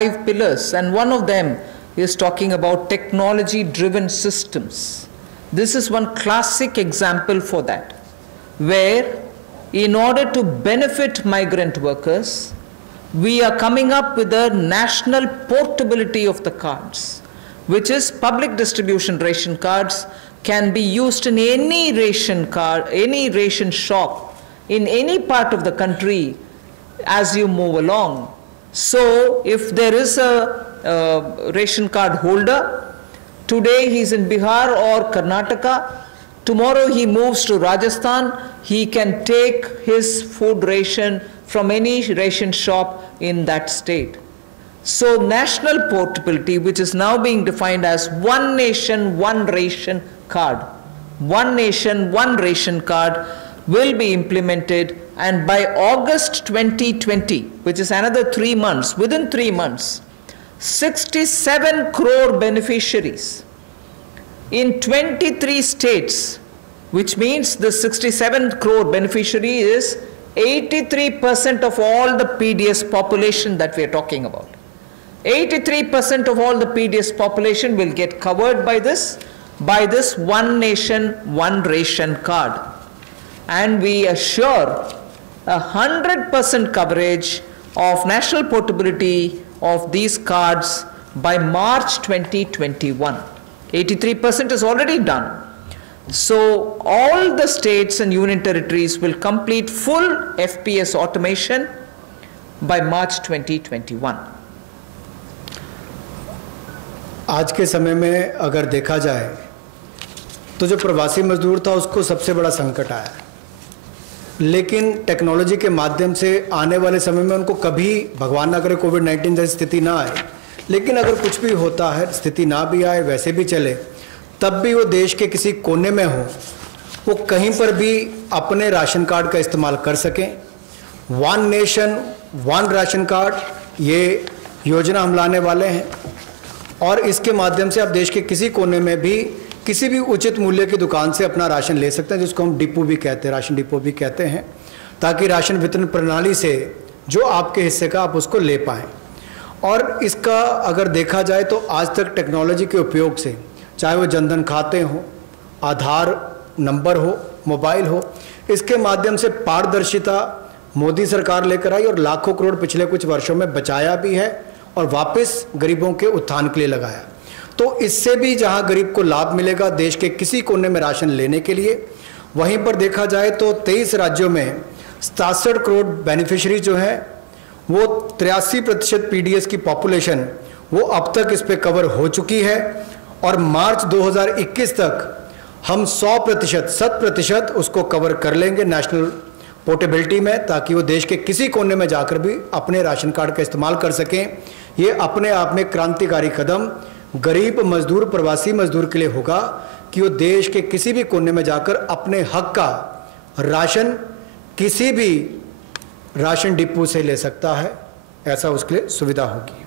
5 pillars, and one of them is talking about technology-driven systems. This is one classic example for that, where in order to benefit migrant workers, we are coming up with a national portability of the cards, which is public distribution ration cards can be used in any ration card, any ration shop in any part of the country as you move along. So if there is a ration card holder, today he's in Bihar or Karnataka, tomorrow he moves to Rajasthan, he can take his food ration from any ration shop in that state. So national portability, which is now being defined as one nation, one ration card. One nation, one ration card will be implemented, and by August 2020, which is another 3 months, within 3 months, 67 crore beneficiaries in 23 states, which means the 67 crore beneficiary is 83% of all the PDS population that we are talking about. 83% of all the PDS population will get covered by this one nation, one ration card. And we assure 100% coverage of national portability of these cards by March 2021. 83% is already done. So all the states and union territories will complete full FPS automation by March 2021. आज के समय में अगर देखा जाए तो जो प्रवासी मजदूर था उसको सबसे बड़ा संकट आया, लेकिन टेक्नोलॉजी के माध्यम से आने वाले समय में उनको कभी भगवान ना करे कोविड-19 जैसी स्थिति ना आए, लेकिन अगर कुछ भी होता है, स्थिति ना भी आए, वैसे भी चले, तब भी वो देश के किसी कोने में हो, वो कहीं पर भी अपने राशन कार्ड का इस्तेमाल कर सकें। One nation one ration card, ये योजना हम लाने वाले हैं और इसके माध्यम से आप देश के किसी कोने में भी किसी भी उचित मूल्य की दुकान से अपना राशन ले सकते हैं, जिसको हम डिपो भी कहते हैं, राशन डिपो भी कहते हैं, ताकि राशन वितरण प्रणाली से जो आपके हिस्से का आप उसको ले पाएँ। और इसका अगर देखा जाए तो आज तक टेक्नोलॉजी के उपयोग से, चाहे वो जनधन खाते हों, आधार नंबर हो, मोबाइल हो, इसके माध्यम से पारदर्शिता मोदी सरकार लेकर आई और लाखों करोड़ पिछले कुछ वर्षों में बचाया भी है और वापस गरीबों के उत्थान के लिए लगाया। तो इससे भी जहां गरीब को लाभ मिलेगा देश के किसी कोने में राशन लेने के लिए, वहीं पर देखा जाए तो 23 राज्यों में 67 करोड़ बेनिफिशरी जो हैं वो 83% पीडीएस की पॉपुलेशन वो अब तक इस पे कवर हो चुकी है और मार्च 2021 तक हम 100% उसको कवर कर लेंगे नेशनल पोर्टेबिलिटी में, ताकि वो देश के किसी कोने में जाकर भी अपने राशन कार्ड का इस्तेमाल कर सकें। ये अपने आप में क्रांतिकारी कदम गरीब मजदूर, प्रवासी मजदूर के लिए होगा कि वो देश के किसी भी कोने में जाकर अपने हक का राशन किसी भी राशन डिपो से ले सकता है, ऐसा उसके लिए सुविधा होगी।